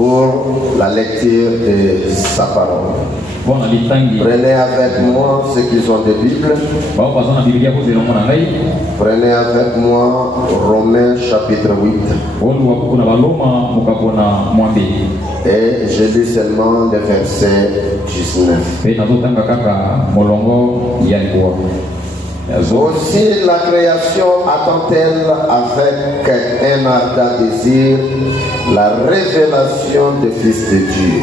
pour la lecture de sa parole. Prenez avec moi ceux qui ont des Bibles. Prenez avec moi Romains chapitre 8. Et je lis seulement le verset 19. Aussi la création attend-elle avec un ardent désir la révélation du Fils de Dieu.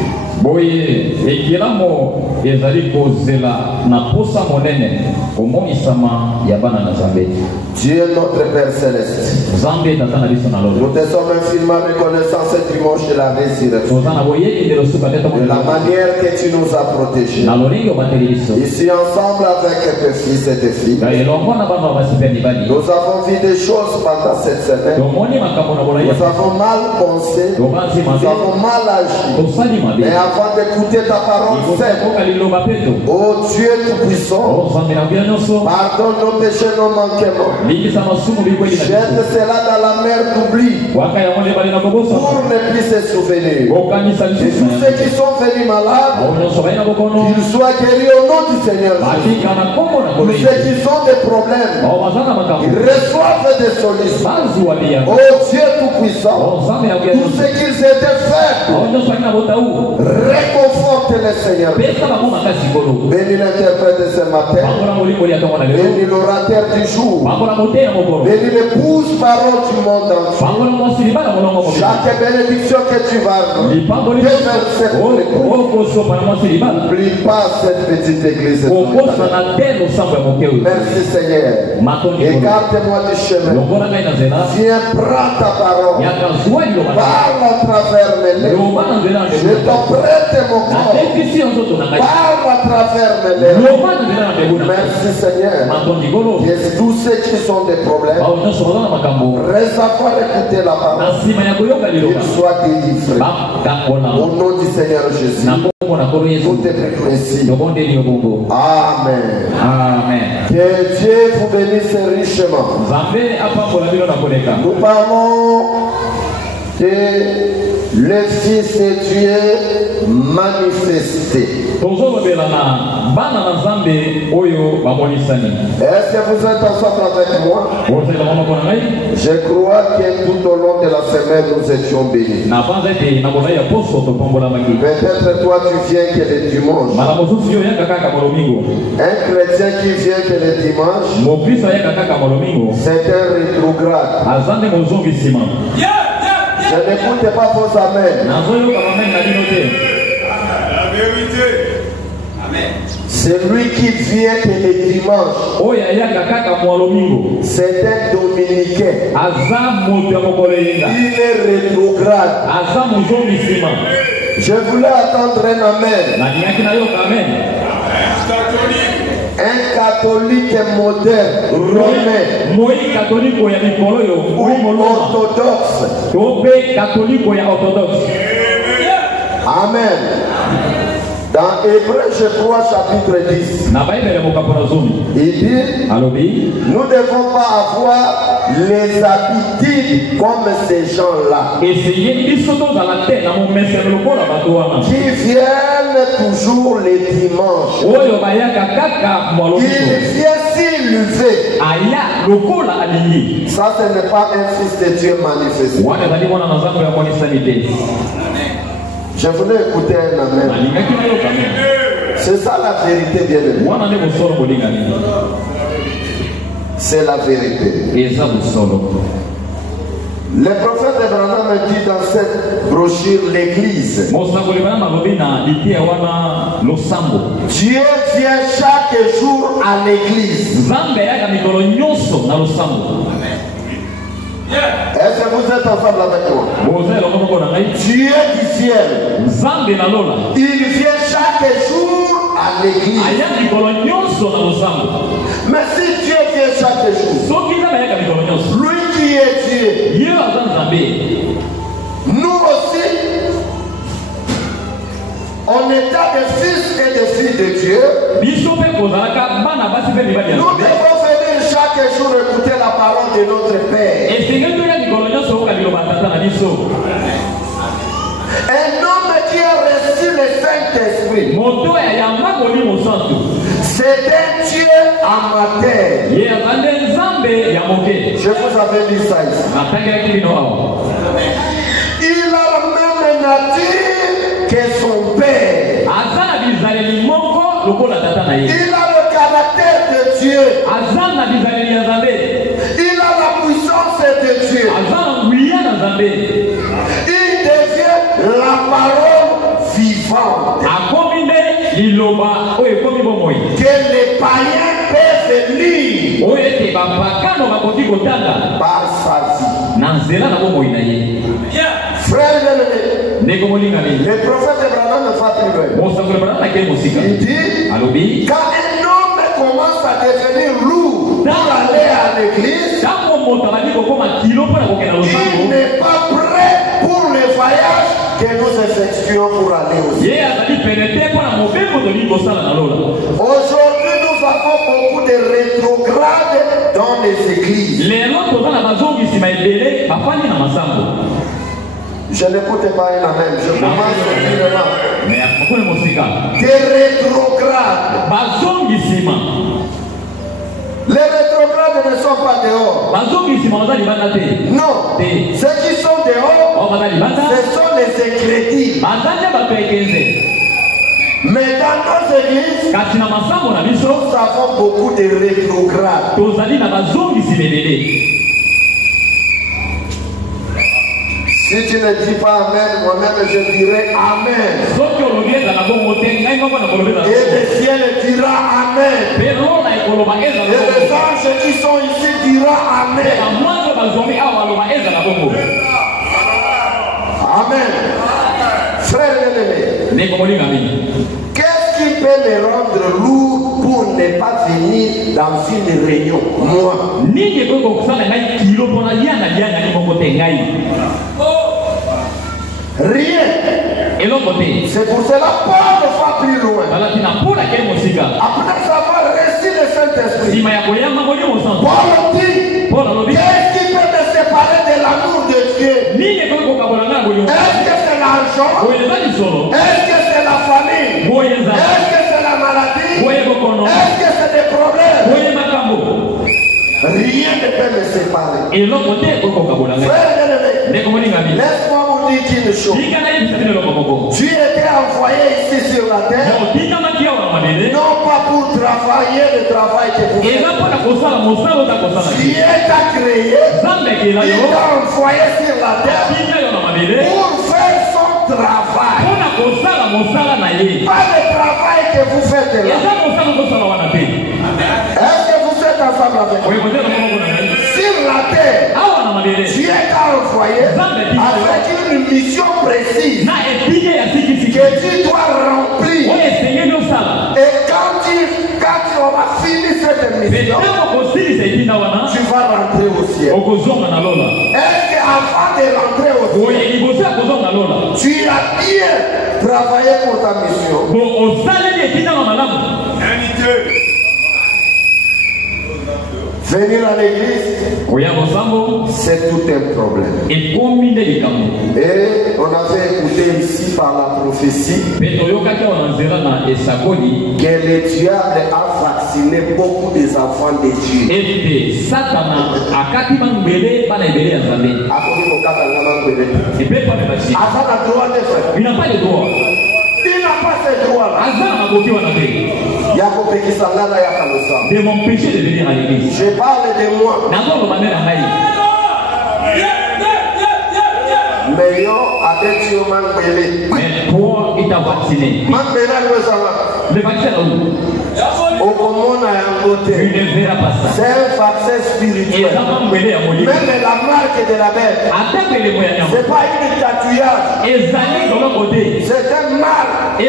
Dieu notre Père Céleste, nous te sommes infiniment reconnaissants ce dimanche de la résurrection, de la manière que tu nous as protégés. Ici ensemble avec tes fils et tes filles, nous avons vu des choses pendant cette semaine. Nous avons mal pensé, nous avons mal agi. Mais avant d'écouter ta parole sainte, oh Dieu Tout-Puissant, pardonne nos péchés, nos manquements. Jette cela dans la mer d'oubli pour ne plus se souvenir. Et tous ceux qui sont venus malades, qu'ils soient guéris au nom du Seigneur Jésus. Tous ceux qui ont des problèmes, ils reçoivent des solutions. Oh Dieu Tout-Puissant, tous ceux qui étaient faibles, réconforte le Seigneur. Bénis l'interprète de ce matin. Bénis l'orateur du jour. Bénis l'épouse parole du monde entier. Chaque bénédiction que tu vas donner, n'oublie pas cette petite église. Merci Seigneur. Écarte-moi du chemin. Viens prendre ta parole. Parle à travers mes lèvres. Je te prête mon corps. Parle à travers mes lèvres. Merci Seigneur. Que tous ceux qui sont des problèmes, réservoir écouter la parole, qu'ils soient délivrés. Au nom du Seigneur Jésus. Tout est prévu ici. Amen. Amen. Que Dieu vous bénisse richement. Nous parlons de le Fils de Dieu manifesté. Est-ce que vous êtes ensemble avec moi? Je crois que tout au long de la semaine nous étions bénis. Peut-être toi tu viens que le dimanche. Un chrétien qui vient que le dimanche, c'est un rétrograde. Je n'écoute pas vos amens. La vérité. Amen. Celui qui vient que le dimanche, c'est un dominicain. Il est rétrograde. Je voulais attendre un amen. Un catholique moderne, romain, ou orthodoxe. Amen. Dans Hébreu, je crois, chapitre 10, il dit, nous ne devons pas avoir les habitudes comme ces gens-là, qui viennent toujours les dimanches. Il vient s'élever. Ça, ce n'est pas un Fils de Dieu manifesté. Je voulais écouter un amen. C'est ça la vérité, bien aimé. C'est la vérité. Le prophète Abraham dit dans cette brochure l'église. Dieu vient chaque jour à l'église. Est-ce que vous êtes ensemble avec moi? Dieu du ciel, il vient chaque jour à l'église. Mais si Dieu vient chaque jour, lui qui est Dieu, nous aussi, on est des fils et des filles de Dieu. Nous devons venir chaque jour écouter la parole de notre Père. Un homme qui a reçu le Saint-Esprit, c'est un Dieu amateur. Je vous avais dit ça ici. Il a la même nature que son père. Il a le caractère de Dieu. Il a la puissance de Dieu. Il devient la parole vivante. Que les païens peuvent lire par sa vie. Frère, le prophète Abraham ne va plus loin. Il dit, quand un homme commence à devenir lourd pour aller à l'église, il n'est pas prêt pour le voyage que nous effectuons pour aller aussi. Aujourd'hui, nous avons beaucoup de rétrogrades dans les églises. Je n'écoute pas la même, je commence tranquillement. Des rétrogrades. Les rétrogrades ne sont pas dehors. Non. Ceux qui sont dehors, ce sont les incrédules. Mais dans nos églises, nous avons beaucoup de rétrogrades. Si tu ne dis pas Amen, moi-même je dirai Amen. Et le ciel dira Amen. Et les anges qui sont ici diront Amen. Amen. Frère bien-aimé, qu'est-ce qui peut me rendre lourd pour ne pas venir dans une réunion? Moi. Rien. C'est pour cela que Paul va plus loin. Après avoir reçu le Saint-Esprit, Paul dit, qu'est-ce qui peut me séparer de l'amour de Dieu? Est-ce que c'est l'argent? Est-ce que c'est la famille? Est-ce que c'est la maladie? Est-ce que c'est des problèmes? Rien ne peut me séparer. Frère bien-aimé, laisse-moi vous dire une chose. Tu étais envoyé ici sur la terre, non pas pour travailler le travail que vous faites. Dieu t'a créé, il t'a envoyé sur la terre pour faire son travail. Pas le travail que vous faites là. Est-ce que vous êtes ensemble avec moi? Sur la terre, Dieu t'a envoyé avec une mission précise que tu dois remplir. Et quand tu auras fini cette mission, tu vas rentrer au ciel. Est-ce qu'avant de rentrer au ciel, tu as bien travaillé pour ta mission? Venir à l'église, c'est tout un problème. Et on avait écouté ici par la prophétie que le diable a vacciné beaucoup des enfants de Dieu. Il n'a pas le droit. Il n'a pas ce droit-là. De m'empêcher de venir à l'église. Je parle de moi. Mais toi, il t'a vacciné. Le vaccin là où? C'est un vaccin spirituel. Même la marque de la bête, c'est pas une tatouage. C'est un marque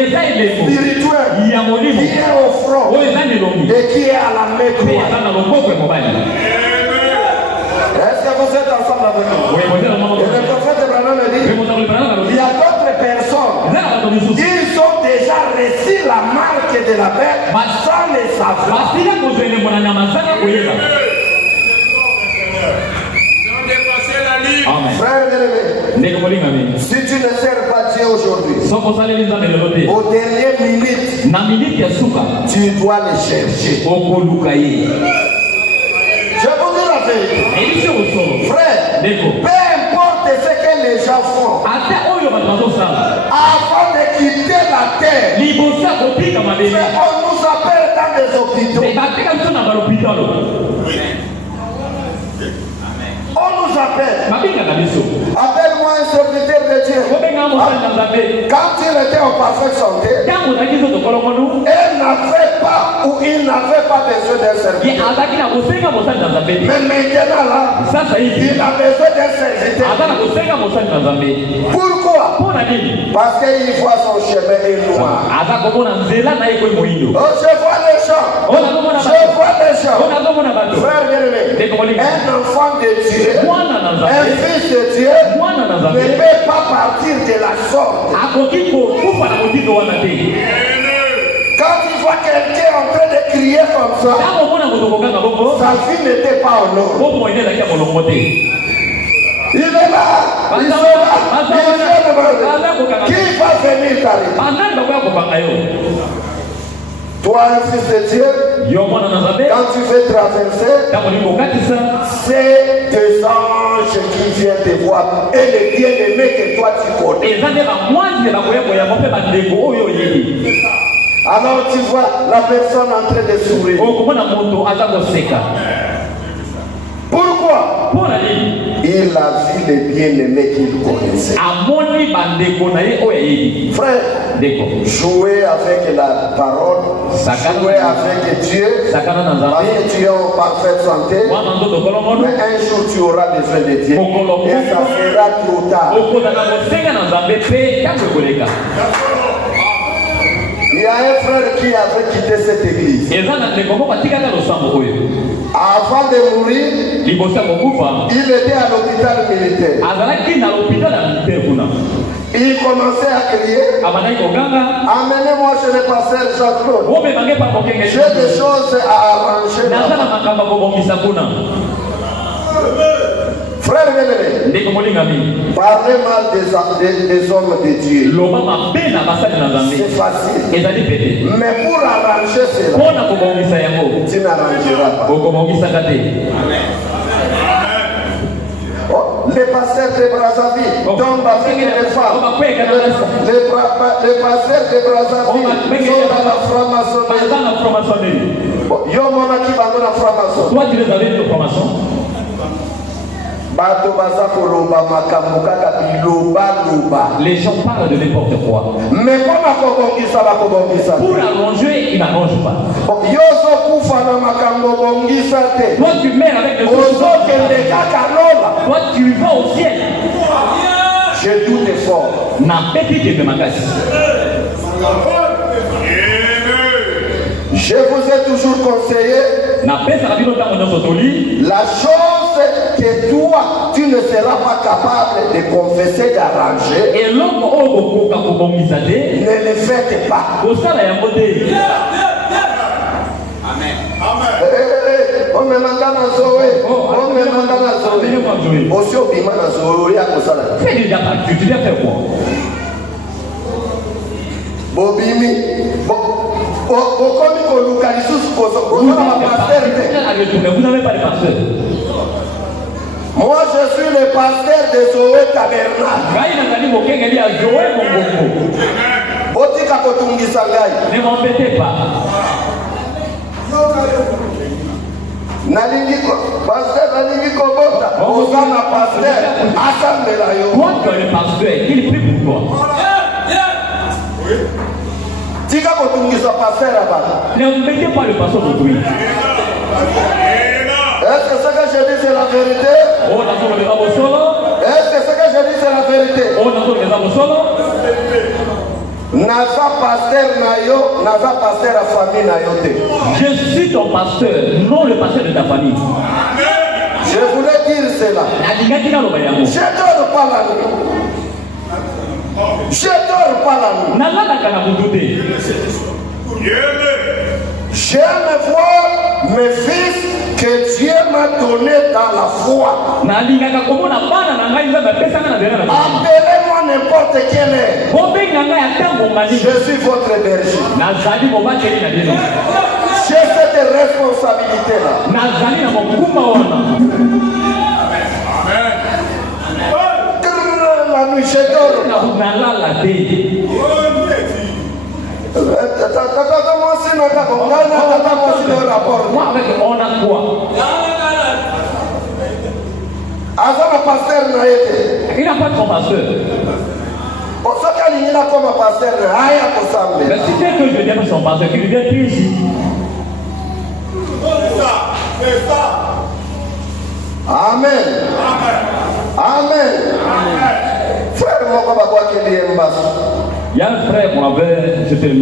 spirituel qui est au front et qui est à la main droite. Est-ce que vous êtes ensemble avec nous? Et le prophète Abraham dit, il y a d'autres personnes qui ont déjà reçu la marque de la bête sans le savoir. Frère bien-aimé, Si tu ne sers pas Dieu aujourd'hui, aux dernières minutes, tu dois les chercher. Je vous dis la vérité. Frère, peu importe ce que les gens font, avant de quitter la terre, on nous appelle dans des hôpitaux. On nous appelle. Appelle-moi un serviteur de Dieu. Quand il était en parfaite santé, elle n'avait pas ou il n'avait pas besoin d'un serviteur. Mais maintenant là, il a besoin d'un serviteur. Pourquoi? Parce qu'il voit son chemin est noir. Oh, je vois les gens. Je vois les gens. Frère bien-aimé, un enfant de Dieu, un fils de Dieu ne peut pas partir de la sorte. Quand il voit quelqu'un en train de crier comme ça, sa vie n'était pas en ordre. Il est là, il est là, qui va venir t'arrêter? Toi, un fils de Dieu, quand tu veux traverser, c'est des anges qui viennent te voir et les bien-aimés que toi tu connais. Alors tu vois la personne en train de sourire. Pourquoi? Il a vu les bien-aimés qu'il connaissait. Frère, jouer avec la parole, jouer avec Dieu, parce que tu es en parfaite santé, mais un jour tu auras besoin de Dieu et ça sera trop tard. Il y a un frère qui avait quitté cette église. Avant de mourir, il était à l'hôpital militaire. Il commençait à crier, amenez-moi chez le pasteur Jacques-Claude. J'ai des choses à arranger. Frère bien-aimé, parler mal des hommes de Dieu, c'est facile. Mais pour arranger cela, tu n'arrangeras pas. Oh, les pasteurs de Brazzaville tombent avec les femmes. Les pasteurs de Brazzaville sont dans la franc-maçonnerie. Yo mona qui va dans la franc-maçon. Toi tu les avais de formation. Les gens parlent de n'importe quoi. Mais pour arranger, il n'arrange pas. Toi tu mets avec le choses. Toi tu vas au ciel. Je doute fort. Je vous ai toujours conseillé la chose que toi, tu ne seras pas capable de confesser, d'arranger. Ne le faites pas. Amen. On me manda na Zoé. On me manda na Zoé. Aussi au bima na Zoé à Kosala. Fais déjà pas. Tu viens faire quoi? Bobimi. Vous n'avez pas de pasteur. Moi je suis le pasteur de Zoé Tabernacle. Ne m'embêtez pas. Pasteur Nalingi Kobota. Osana pasteur. Assemblée là yo. Toi tu es le pasteur. Il prie pour toi. Tika kotungisa pasteur là-bas. Ne mettez pas le pasteur d'autrui. Est-ce que ce que je dis c'est la vérité? Est-ce que ce que je dis c'est la vérité? Naza pasteur nayo, naza pasteur à famille nayote. Je suis ton pasteur, non le pasteur de ta famille. Je voulais dire cela. Je dors pas la nuit. Je dors pas la nuit. J'aime voir mes fils que Dieu m'a donné dans la foi. Appelez-moi n'importe quelle heure. Je suis votre berger. J'ai cette responsabilité-là. La nuit, je dors. Moi avec on a quoi? Il n'a pas de pasteur. Mais si quelqu'un veut dire son pasteur, qu'il vienne plus ici. C'est ça. Amen. Amen. Frère, il y a un frère qu'on avait, je te le dis.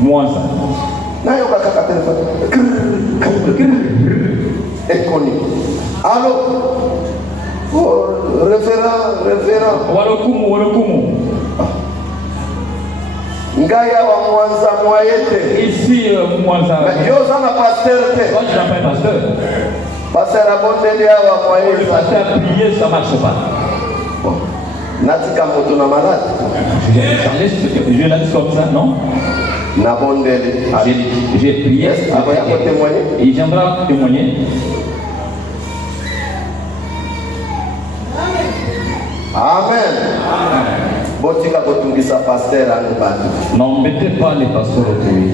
Moi ça. Allô? Oh, référent. Walokumu. Ngaya wa Mwanza Mwayete. Ici, Mwanza. Yoza na pasteur te. Toi, tu n'as pas un pasteur. Pasteur Abondeli wa Mwayete. Le pasteur a prié, ça ne marche pas. Natika moto na malade. Je l'ai dit comme ça, non? J'ai prié. Il viendra témoigner. Amen. N'embêtez pas les pasteurs autrui.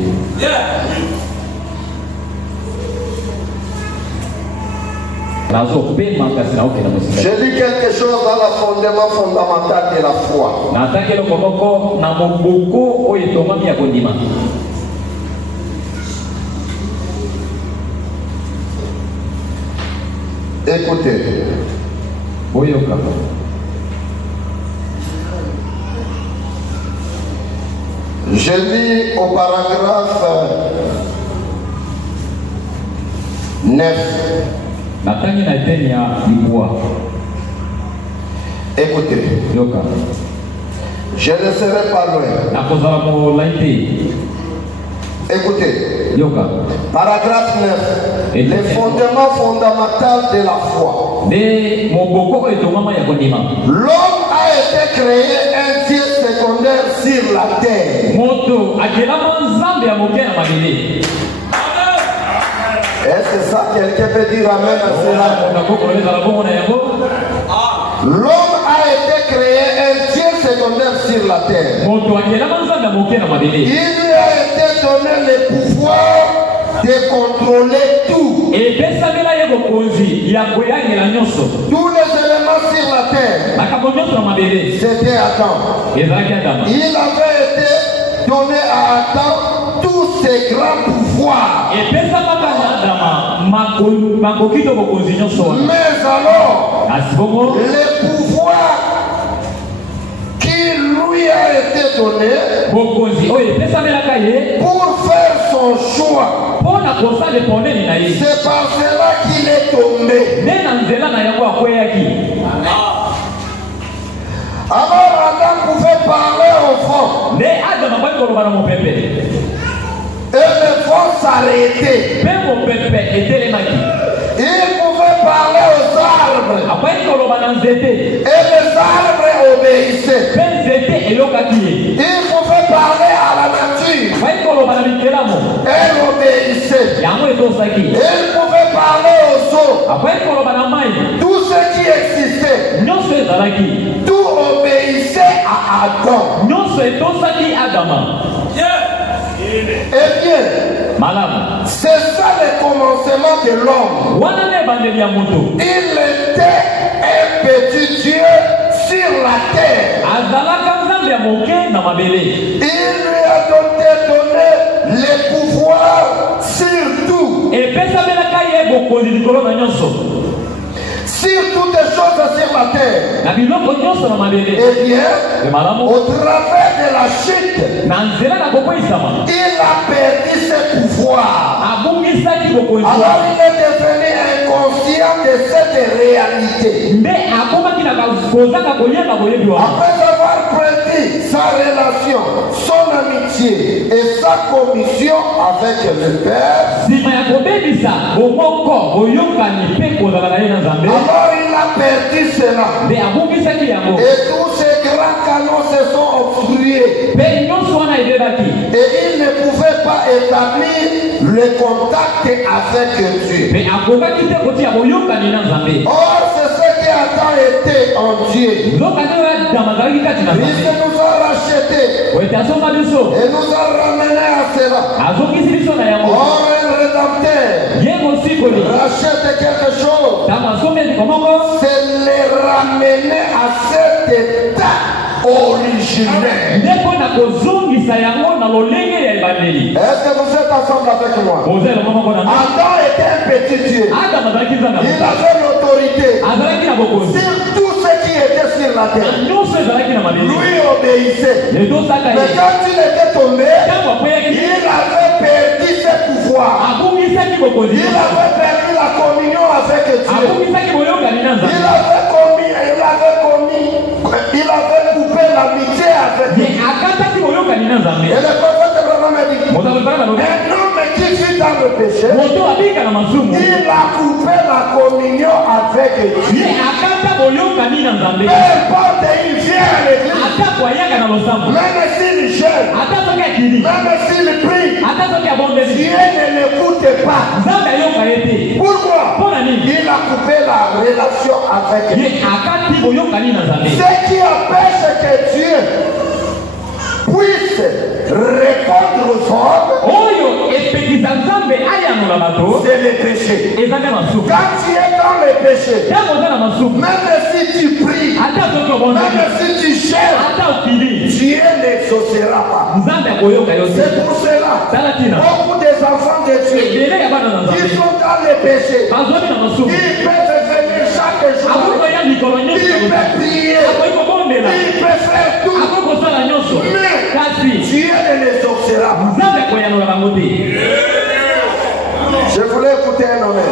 Je dis quelque chose dans le fondement fondamental de la foi. Écoutez. Je lis au paragraphe 9. Écoutez. Je ne serai pas loin. Écoutez. Paragraphe 9. Les fondements fondamentaux de la foi. L'homme a été créé un Dieu secondaire sur la terre. Est-ce que ça, quelqu'un peut dire amen à cela? L'homme a été créé un Dieu secondaire sur la terre. Il lui a été donné le pouvoir de contrôler tout. Tous les éléments sur la terre, c'était Adam. Il avait été donné à Adam tous ces grands pouvoirs. Mais alors, les pouvoirs qui lui a été donné pour faire son choix, c'est par cela qu'il est tombé. Alors Adam pouvait parler au vent. Et le vent s'arrêtait. Il pouvait parler aux arbres. Et les arbres obéissaient. Il pouvait parler à la nature. Elle obéissait. Il pouvait parler aux eaux. Tout ce qui existait. Tout obéissait à Adam. Eh bien, c'est ça le commencement de l'homme. Il était un petit Dieu sur la terre. Il lui a donné les pouvoirs sur tout. Sur toutes les choses sur la terre. Eh bien, au travers de la chute, il a perdu ses pouvoirs. Alors il est devenu inconscient de cette réalité. Après avoir perdu sa relation, son amitié et sa commission avec le Père. Alors il a perdu cela. Et tous ces grands canons se sont obstrués. Et il ne pouvait pas établir le contact avec Dieu. Or, c'est ce qui Adam était en Dieu. Il nous a rachetés et nous a ramenés à cela. Or, un rédempteur rachète quelque chose, c'est les ramener à cet état originel. Est-ce que vous êtes ensemble avec moi? Adam était un petit Dieu. Il avait l'autorité sur tout ce qui était sur la terre. Lui obéissait. Mais quand il était tombé, il avait perdu ses pouvoirs. Il avait perdu la communion avec Dieu. Il avait coupé l'amitié avec Dieu. Et le prophète Abraham a dit, un homme qui vit dans le péché, il a coupé la communion avec Dieu. Peu importe, il vient à l'église, même s'il gêne, même s'il prie, Dieu ne l'écoute pas. Pourquoi? Il a coupé la relation avec Dieu. Ce qui empêche que Dieu puisse répondre aux hommes, c'est le péché. Quand tu es dans le péché, même si tu pries, même si tu cherches, Dieu n'exaucera pas. C'est pour cela, beaucoup des enfants de Dieu qui sont dans le péché, ils peuvent venir chaque jour, ils peuvent prier, ils peuvent faire tout, mais Dieu ne l'exaucera pas. Je voulais écouter un homme. Ne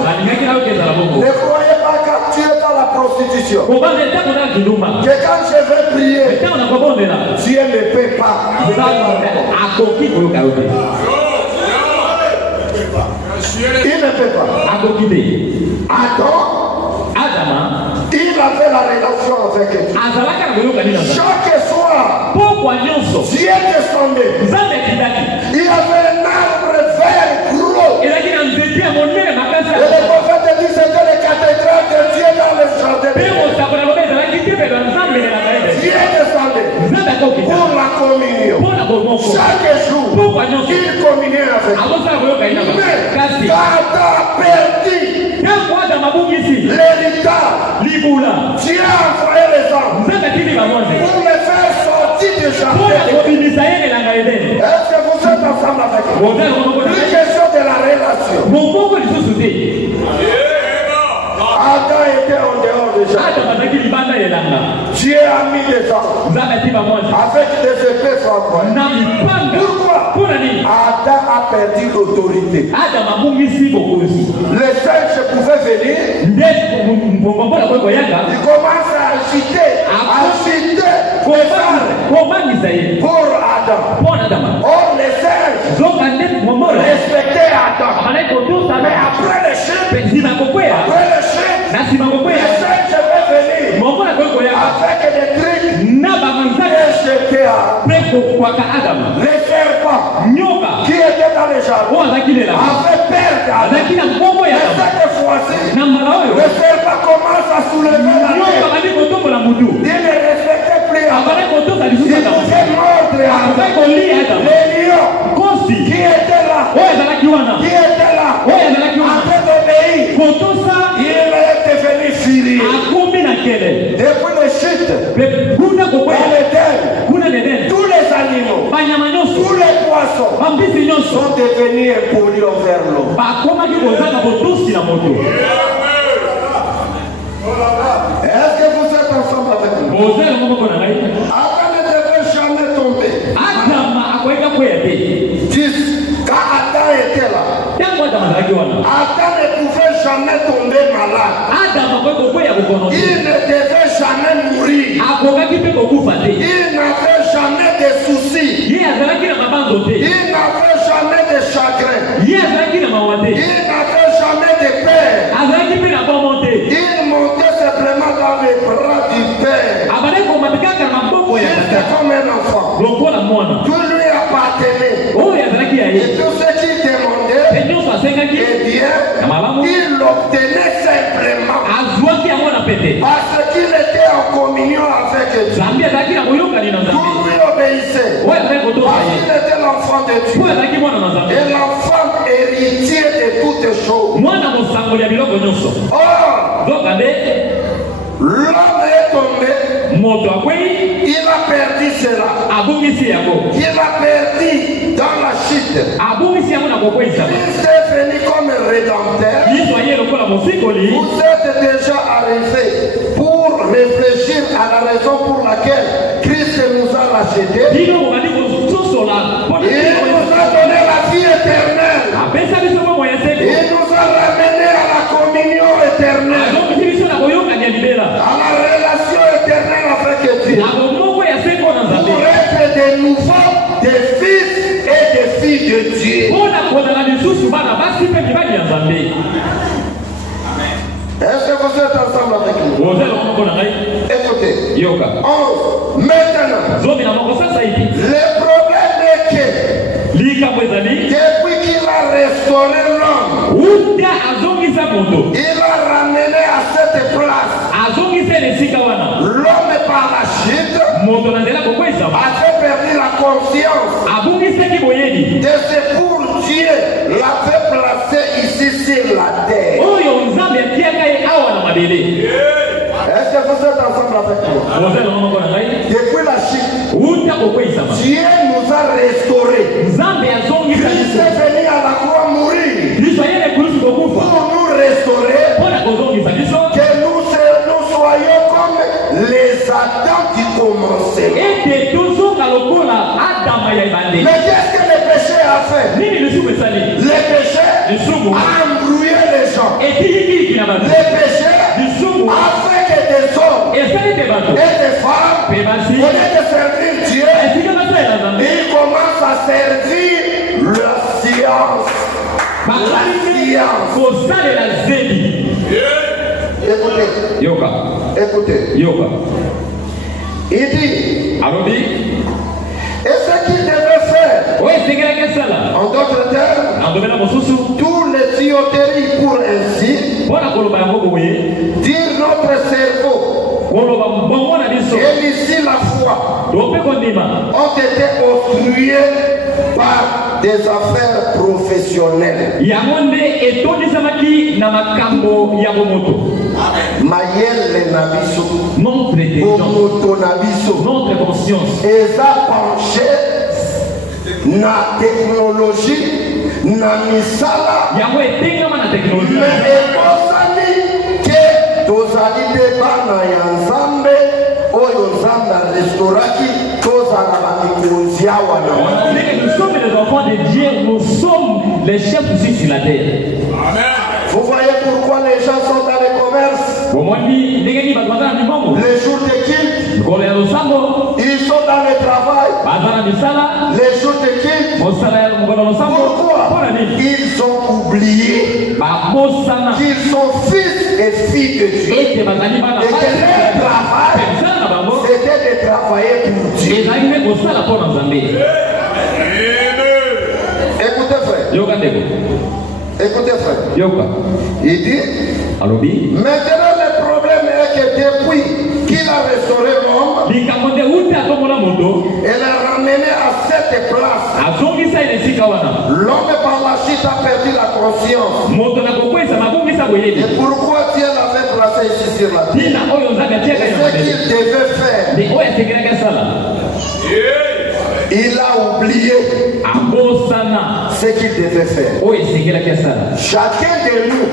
croyez pas que tu es dans la prostitution, que quand je vais prier, Dieu ne peut pas. Il ne peut pas. Adam, il avait la relation avec Dieu. Chaque soir, Dieu descendait. Il y avait un arbre vert gros. Et le prophète dit c'était le cathédrale de Dieu dans le jardin. Dieu descendait pour la communion. Chaque jour, il communiait avec Dieu. Mais Adam a perdu l'héritage. Dieu a envoyé les hommes pour les faire sortir du jardin. Est-ce que vous êtes ensemble avec moi? Une question de la relation. Adam était en dehors du jardin. Dieu a mis des hommes avec des épées flamboyantes. Pourquoi? Adam a perdu l'autorité. Les singes pouvaient venir. Il commence à agiter pour Adam. Or les singes respectaient Adam. Mais après le chien, les singes peuvent venir avec des trucs et jeter Adam. Les serpents qui étaient dans les jardins avaient peur d'Adam. Mais cette fois-ci, le serpent commence à soulever la tête. Il ne respectait plus Adam. Il pouvait mordre Adam. Les lions qui étaient là, avaient obéi. Il est devenu furieux. Depuis les chutes, tous les animaux, tous les poissons sont devenus impolis envers l'homme. Est-ce que vous êtes ensemble avec nous? Adam ne devait jamais tomber. 10. Quand Adam était là, Adam ne pouvait jamais tomber malade. Il ne devait jamais mourir. Il n'avait de Dieu. Tout lui obéissait. Parce qu'il était l'enfant de Dieu. Et l'enfant héritier de toutes choses. Or, l'homme est tombé. Il a perdu cela. Il a perdu dans la chute. Christ est venu comme rédempteur. Vous êtes déjà arrivés pour réfléchir à la raison pour laquelle Christ nous a rachetés. Il nous a donné la vie éternelle. Il nous a ramenés à la communion éternelle. À la relation éternelle avec Dieu. Pour être de nouveau des fils et des filles de Dieu. Est-ce que vous êtes ensemble avec nous? Écoutez. 11. Maintenant, le problème est que depuis qu'il a restauré l'homme, il a ramené à cette place l'homme par la chute avait perdu la conscience de ce pour Dieu l'avait placé ici sur la terre. Est-ce que vous êtes ensemble avec nous? Depuis la chute, Dieu nous a restaurés. Christ est venu à la croix mourir pour nous restaurer, que nous soyons comme les Adams qui commençaient. Mais qu'est-ce que le péché a fait? Le péché a embrouillé les gens. Le péché a fait que des hommes et des femmes, au lieu de servir Dieu, ils commencent à servir la science. Écoutez. Il dit, et ce qu'il devait faire, en d'autres termes, tous les tuyauteries pour ainsi dire notre cerveau et ici la foi ont été obstrués par des affaires professionnelles. Mayele nabiso, notre conscience, et a penché na technologie, na misala, mais ekosani ke tozali deba na ya Nzambe oyo Nzambe restauraki tozala bamikonzi awa na. Nous sommes les enfants de Dieu, nous sommes les chefs ici sur la terre. Amen. Vous voyez pourquoi les gens sont dans les commerces? Les jours de culte, ils sont dans le travail. Les jours de culte, pourquoi? Ils ont oublié qu'ils sont fils et filles de Dieu. Et que leur travail, c'était de travailler pour Dieu. Écoutez frère. Écoutez frère. Il dit, maintenant le problème est que depuis qu'il a restauré l'homme, et l'a ramené à cette place, l'homme par la chute a perdu la conscience. Et pourquoi Dieu l'avait placé ici sur la terre? Et ce qu'il devait faire, il a oublié ce qu'il devait faire. Chacun de nous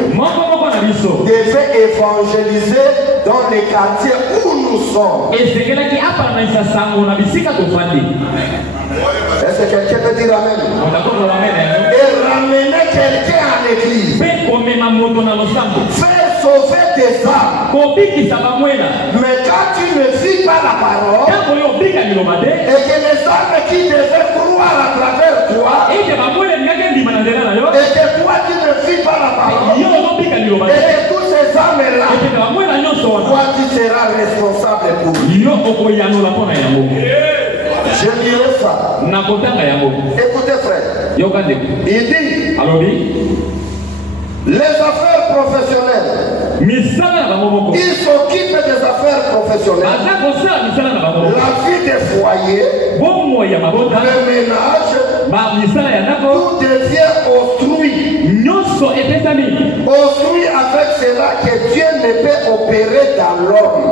devait évangéliser dans les quartiers où nous sommes. Est-ce que quelqu'un peut dire amen? Et ramener quelqu'un à l'église. Faire sauver tes âmes. Mais quand tu ne vis pas la parole, et que les âmes qui devaient croire à travers toi, et que toi tu ne vis pas la parole, et que tous ces âmes-là, toi tu seras responsable pour eux. Je dirais ça. Écoutez frère, il dit, les affaires professionnelles Il s'occupe des affaires professionnelles, la vie des foyers, le ménage, tout devient autrui. Autrui avec cela que Dieu ne peut opérer dans l'homme.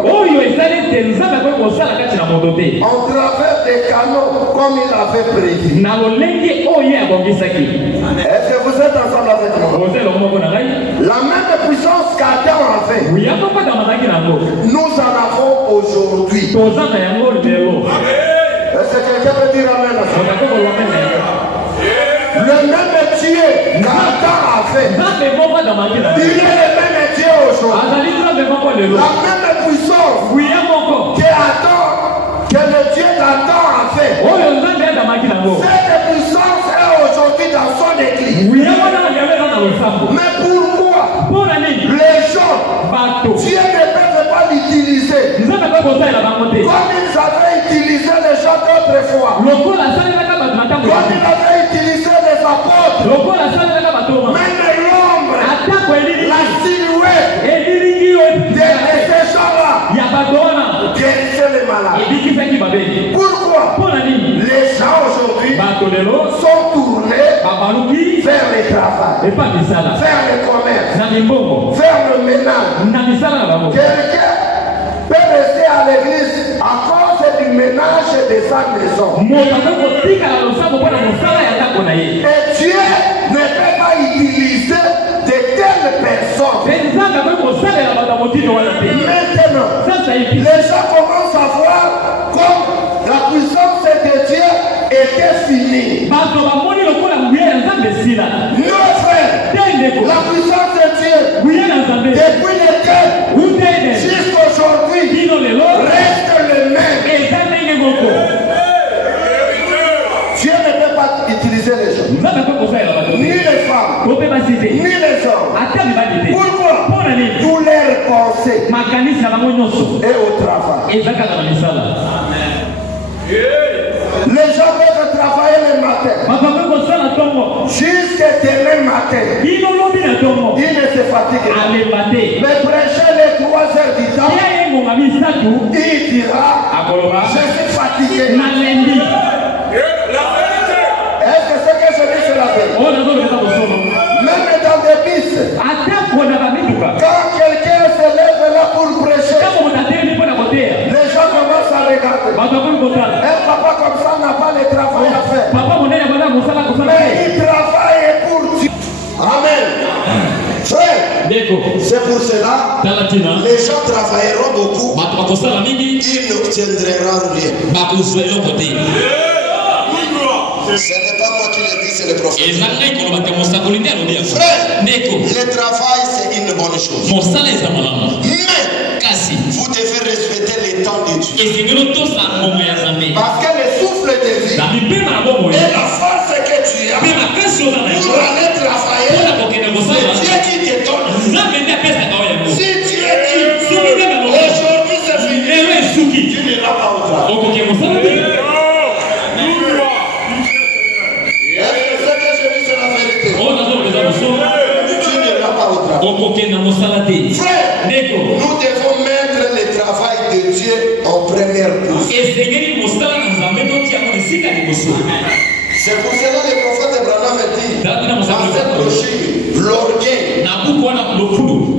En travers des canaux comme il avait prévu. Est-ce que vous êtes ensemble avec moi? La même puissance qu'Adam avait, nous en avons aujourd'hui. Est-ce que quelqu'un peut dire amen? Le même Dieu qu'Adam avait, il est le même Dieu aujourd'hui. La même puissance que le Dieu d'Adam avait, cette puissance est aujourd'hui dans son église. Mais pourquoi les gens, Dieu ne peut pas l'utiliser comme ils avaient utilisé les gens d'autrefois, comme ils avaient utilisé les apôtres, même l'ombre, la silhouette de ces gens-là guérissaient les malades. Pourquoi les gens aujourd'hui sont tournés vers le travail, vers le commerce, vers le ménage? Quelqu'un peut rester à l'église à cause du ménage de sa maison. Et Dieu ne peut pas utiliser de telles personnes. Maintenant, les gens commencent à voir comme la puissance de Dieu était finie. Non, frère, la puissance de Dieu depuis l'éternel jusqu'aujourd'hui reste le même. Dieu ne peut pas utiliser les gens, ni les femmes, ni les hommes. Pourquoi? Tous leurs pensées et au travail. Les gens peuvent travailler le matin jusqu'à demain matin. Ils ne se fatiguent pas. Mais prêcher les 3 heures du temps, il dira je suis fatigué. Est-ce que ce que je dis c'est la vérité? Même dans des bus, quand quelqu'un se lève là pour prêcher, les gens commencent à regarder. Un papa comme ça n'a pas le travail à faire. Mais il travaille pour Dieu. Amen. Frère, c'est pour cela les gens travailleront beaucoup, ils n'obtiendront rien. Ce n'est pas moi qui le dis, c'est le prophète. Frère, le travail c'est une bonne chose. Mais vous devez respecter les temps de Dieu. Parce que le souffle de vie et la force que tu as pour aller travailler, c'est Dieu qui te donne. Si Dieu dit aujourd'hui c'est fini, tu n'iras pas au travail. Frère, nous devons mettre le travail de Dieu en première position. C'est pour cela que le prophète Abraham dit dans cette brochure, l'orgueil,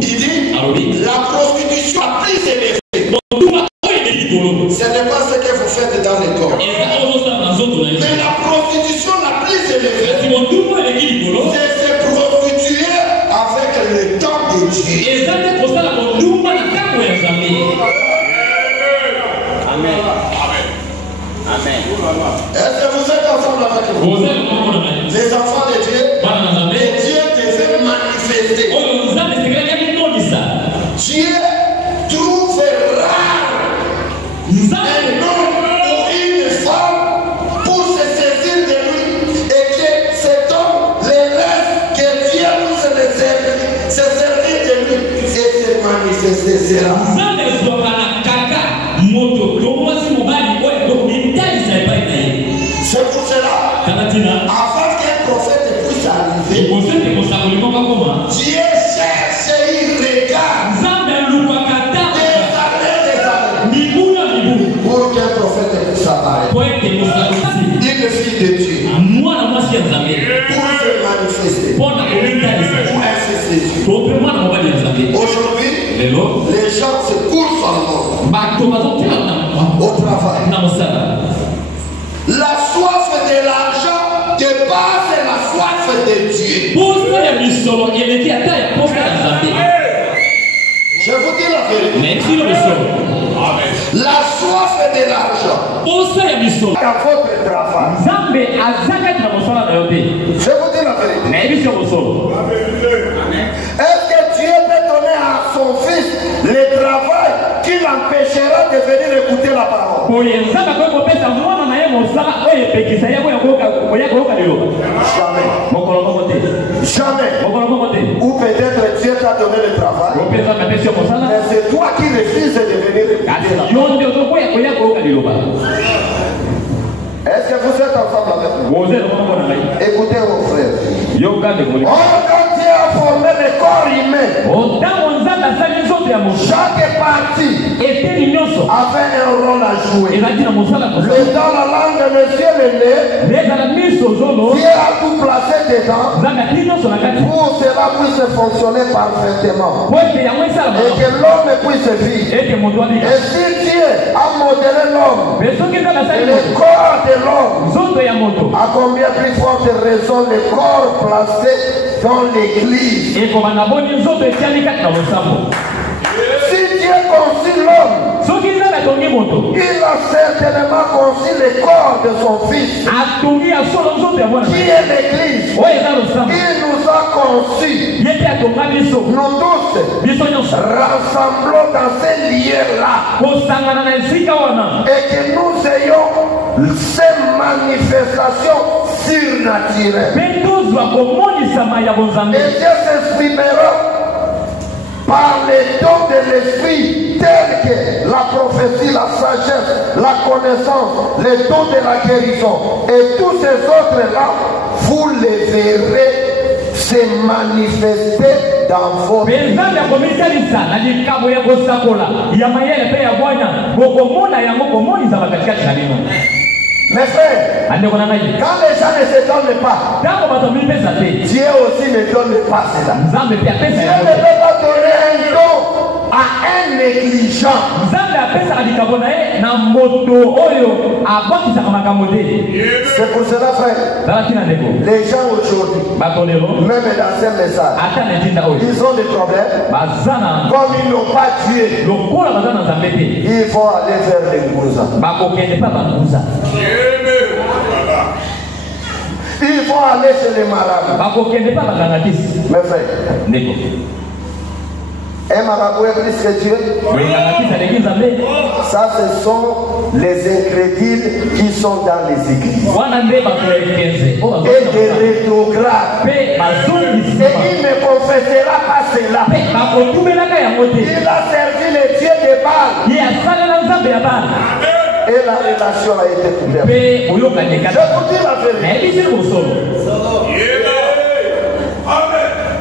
il dit la prostitution la plus élevée. Ce n'est pas ce que vous faites dans les corps. Mais la prostitution la plus élevée, c'est se prostituer avec le temps de Dieu. Amen. Amen. Est-ce que vous êtes ensemble avec nous? Les enfants de Dieu, et Dieu devait manifester. Dieu trouve rare un homme ou une femme pour se saisir de lui et que cet homme les laisse, que Dieu nous se servir de lui et se manifester. C'est pour cela, avant qu'un prophète puisse arriver, Dieu cherche et il regarde prophète puisse apparaître. Une fille de Dieu. Pour se manifester. Pour un fils de Dieu. Aujourd'hui, les gens se courent sur le monde. Au travail. La soif de l'argent dépasse la soif de Dieu. Je vous dis la vérité. La soif de l'argent dans votre travail. Je vous dis la vérité. Est-ce que Dieu peut donner à son fils le travail qui l'empêchera de venir écouter la parole? Jamais. Ou peut-être Dieu t'a donné le travail, mais c'est toi qui refuses de venir écouter la parole. Est-ce que vous êtes ensemble avec moi? Écoutez vos frères. Quand Dieu a formé le corps humain, chaque partie avait un rôle à jouer. Dans la langue de Monsieur le nez, Dieu a tout placé dedans pour que cela puisse fonctionner parfaitement et que l'homme puisse vivre. Et si Dieu a modélé l'homme, le corps de l'homme, à combien plus forte raison le corps placé dans l'église? Si Dieu conçut l'homme, il a certainement conçu le corps de son fils, qui est l'église. Il nous a conçus, nous tous, rassemblons dans ces lieux-là, et que nous ayons ces manifestations surnaturelles. Et Dieu s'exprimera par les dons de l'esprit tels que la prophétie, la sagesse, la connaissance, les dons de la guérison et tous ces autres-là, vous les verrez se manifester dans votre vie. Mes frères, quand les gens ne se donnent pas, Dieu aussi ne donne pas cela. Dieu ne peut pas donner un don à un négligent. C'est pour cela, frère, les gens aujourd'hui, même dans ces messages, ils ont des problèmes. Comme ils n'ont pas Dieu, ils vont aller vers les Moussa. Ils vont aller chez les marabouts. Mes frères, un marabout est plus que Dieu. Ça, ce sont les incrédules qui sont dans les églises et des rétrogrades. Et il ne confessera pas cela. Il a servi les dieux de Baal. Et la relation a été coupée. Je vous dis la vérité.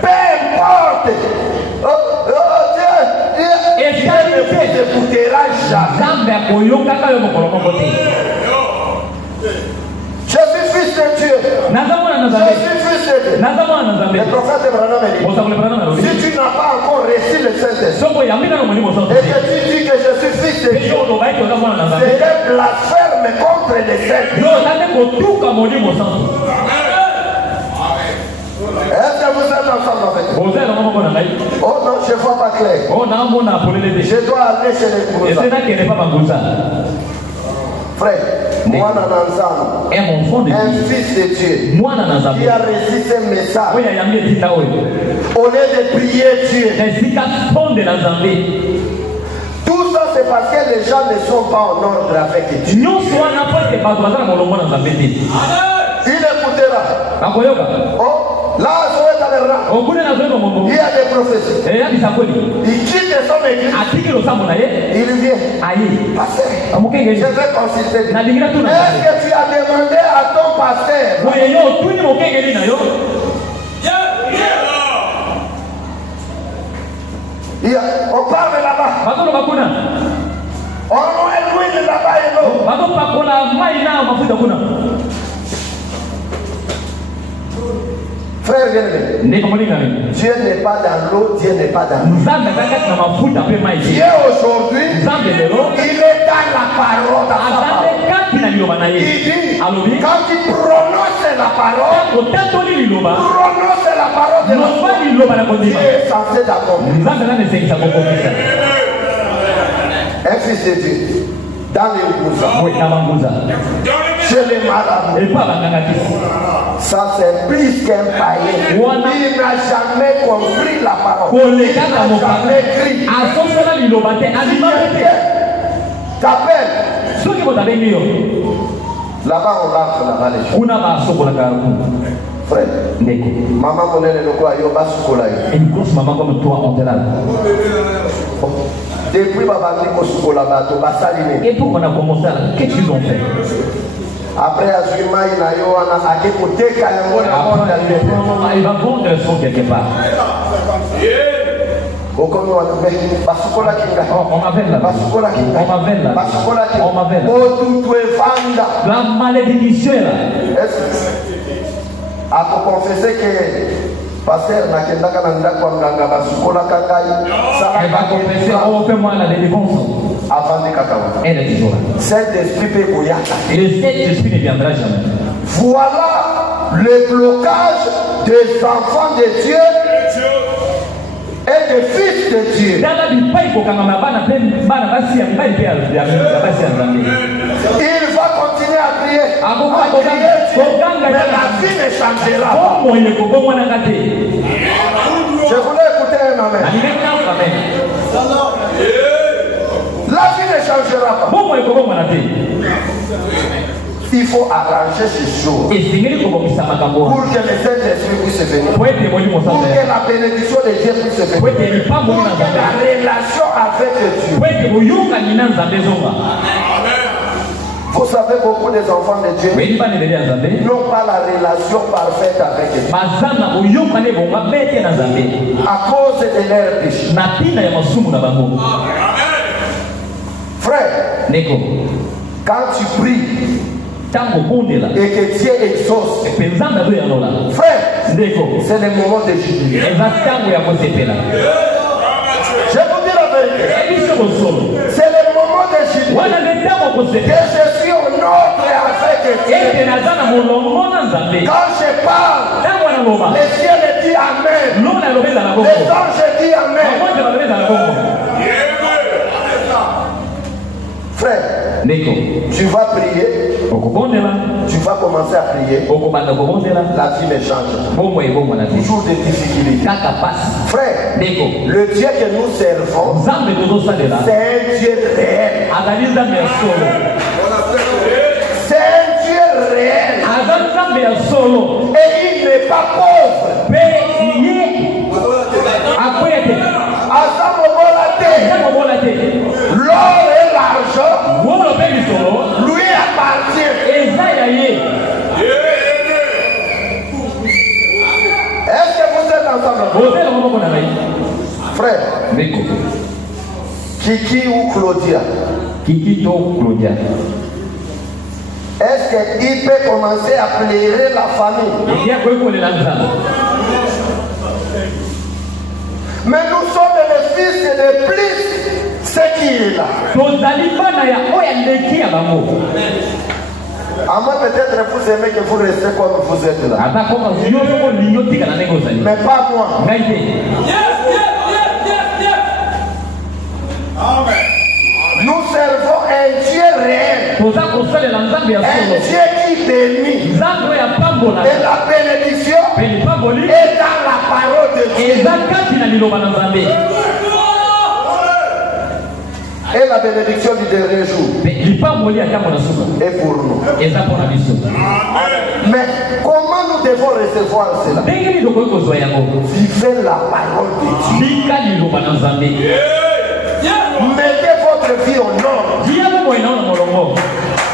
Peu importe. Dieu ne vous écoutera jamais. Je suis fils de Dieu. Je suis fils de Dieu. Le prophète Branham dit, si tu n'as pas encore reçu le Saint-Esprit et que tu dis que je suis fils de Dieu, c'est un blasphème contre les saints. Est-ce que vous êtes ensemble avec moi? Oh non, je ne vois pas clair. Je dois aller chez les Moussa. Frère, moi un fils de Dieu qui a reçu ce message, au lieu de prier Dieu, tout ça c'est parce que les gens ne sont pas en ordre avec Dieu. Il écoutera. Oh, là, il y a des prophéties. Il quitte son église. Il vient. Pasteur, je vais consulter. Est-ce que tu as demandé à ton pasteur? On parle là-bas. Frère bien-aimé, Dieu n'est pas dans l'eau, Dieu n'est pas dans l'eau. Dieu aujourd'hui, il est dans la parole. Il dit, quand il prononce la parole, prononce la parole de l'eau. Dieu est censé d'accomplir. Un fils de Dieu, dans les Moussa, chez les marabouts, ça c'est plus qu'un païen. Il n'a jamais compris la parole. Il n'a jamais crié. T'appelles. Là-bas on lave là-bas les choses. Frère, maman connaît le quoi, il y a une grosse maman comme toi, on te lave. Depuis et pourquoi on a commencé à... Qu'est-ce qu'ils ont fait? Après, il va vendre son quelque part. On m'avait là. La malédiction est là. À confesser que pasteur nakendaka na ndako nganga basukola kangai ça va confesser on fait moi la délivrance avant de kakawa elle est toujours là. Cet esprit peut boyaka et cet esprit ne viendra jamais. Voilà le blocage des enfants de Dieu et des fils de Dieu. Il va continuer à prier. Mais la vie ne changera pas. Je voulais écouter un amen. La vie ne changera pas. Il faut arranger ces choses pour que le Saint-Esprit puisse venir, pour que la bénédiction de Dieu puisse venir, pour que la relation avec Dieu. Vous savez, beaucoup des enfants de Dieu n'ont pas la relation parfaite avec Dieu à cause de leur péché. Frère, quand tu pries et que Dieu exauce, frère, c'est le moment de jubiler. Je vous dis la vérité, c'est le moment de jubiler. Que je suis au nôtre avec Dieu. Quand je parle, le ciel dit Amen. Les anges disent Amen. Frère, tu vas prier. Tu vas commencer à prier. La vie ne change. Toujours des difficultés. Frère, le Dieu que nous servons, c'est un Dieu réel. C'est un Dieu réel. Et il n'est pas pauvre. L'or et l'argent lui appartient. Est-ce que vous êtes ensemble? Frère, Kiki ou Claudia? Est-ce qu'il peut commencer à plairer la famille? Mais nous sommes les fils de plus ce qui est là. À moi peut-être vous aimez que vous restez comme vous êtes là. Mais pas moi. Nous servons un Dieu réel. Un Dieu qui bénit. Et la bénédiction est dans la parole de Dieu. Et la bénédiction du dernier jour est pour nous. Mais comment nous devons recevoir cela? Vivez la parole de Dieu. Mettez votre vie au nord.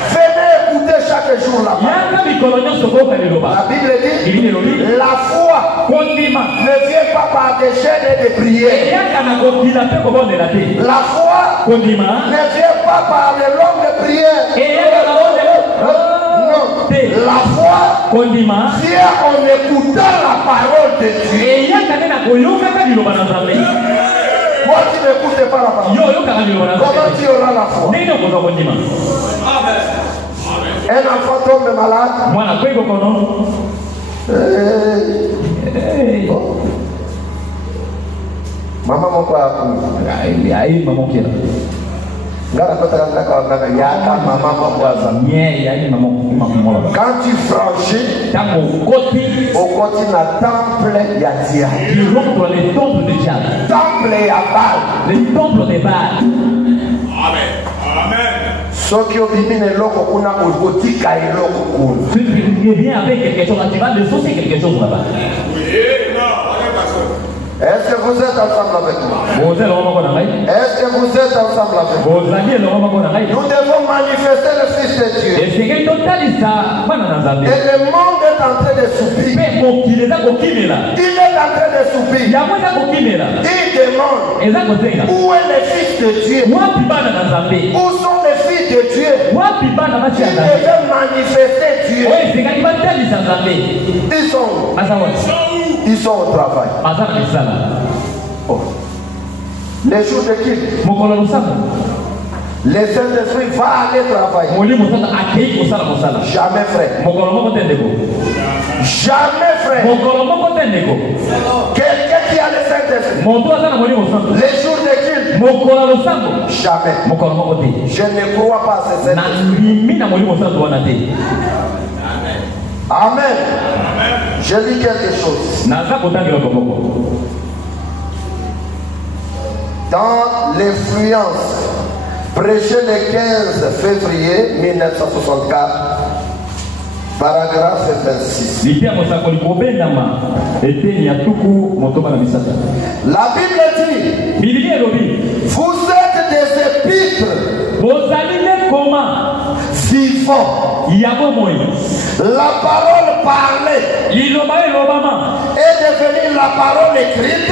Venez écouter chaque jour la parole. La Bible dit la foi ne vient pas par des chaînes et des prières. La foi ne vient pas pas par les longues prières. Non. La foi vient en écoutant la parole de Dieu. Toi qui n'écoutes pas la parole, comment tu auras la foi? Un enfant tombe malade. Maman mon père. Quand tu franchis au côté d'un temple, il y a Dieu. Tu rentres dans les temples de Dieu. Temple et à Baal. Les temples des Baal. Amen. Amen. Ce qui est bien loco, on a un gothique et loco. Ceux qui viennent avec quelque chose, tu vas dissocier quelque chose là-bas. Oui, non, on est d'accord. Est-ce que vous êtes ensemble avec moi? Est-ce que vous êtes ensemble avec moi? Nous devons manifester le Fils de Dieu. Et le monde est en train de soupir. Il est en train de soupir. Il demande où est le Fils de Dieu? Où sont les fils de Dieu? Ils devaient manifester Dieu. Ils sont au travail. Oh. Les jours de qui? Les Saint-Esprit va aller travailler. Jamais frère. Jamais frère. Quelqu'un qui a le Saint-Esprit. Les jours de qui? Jamais. Je ne crois pas à ce Saint-Esprit. Amen. Je lis quelque chose. Dans l'influence prêché le 15 février 1964, paragraphe 26. La Bible dit, vous êtes des épîtres vivants. La parole parlée est devenue la parole écrite.